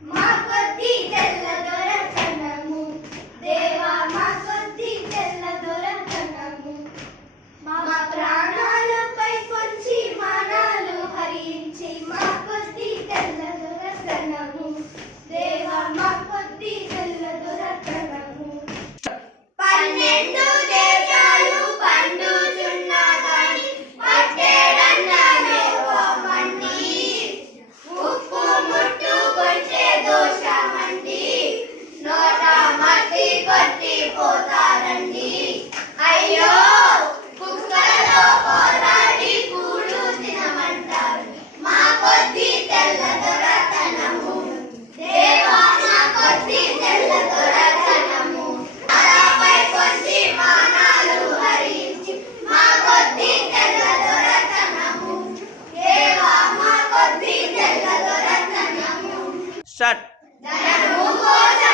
మా కొద్ది తెల్ల దొరతనము దేవా మా కొద్ది తెల్ల దొరతనము మా ప్రాణాలపై కొంచి మానాలు హరించి మా కొద్ది తెల్ల దొరతనము దేవా మా కొద్ది తెల్ల దొరతనము 12 దేశాలు పండుచున్నా గాని పట్టేడన్నమేవో మండి ఉప్పు ముట్టు కొంచె దోషమండి నోట మట్టి కొట్టి పోతారండి అయ్యో కుక్కలతో పోరాడి కూడు తినమంటారు మా కొద్ది తెల్ల దొరతనము దేవా మా కొద్ది తెల్ల దొరతనము అలాపై కొంచి మానాలు హరించి మా కొద్ది తెల్ల దొరతనము దేవా మా కొద్ది తెల్ల దొరతనము స్టార్ట్ ధనము కోసం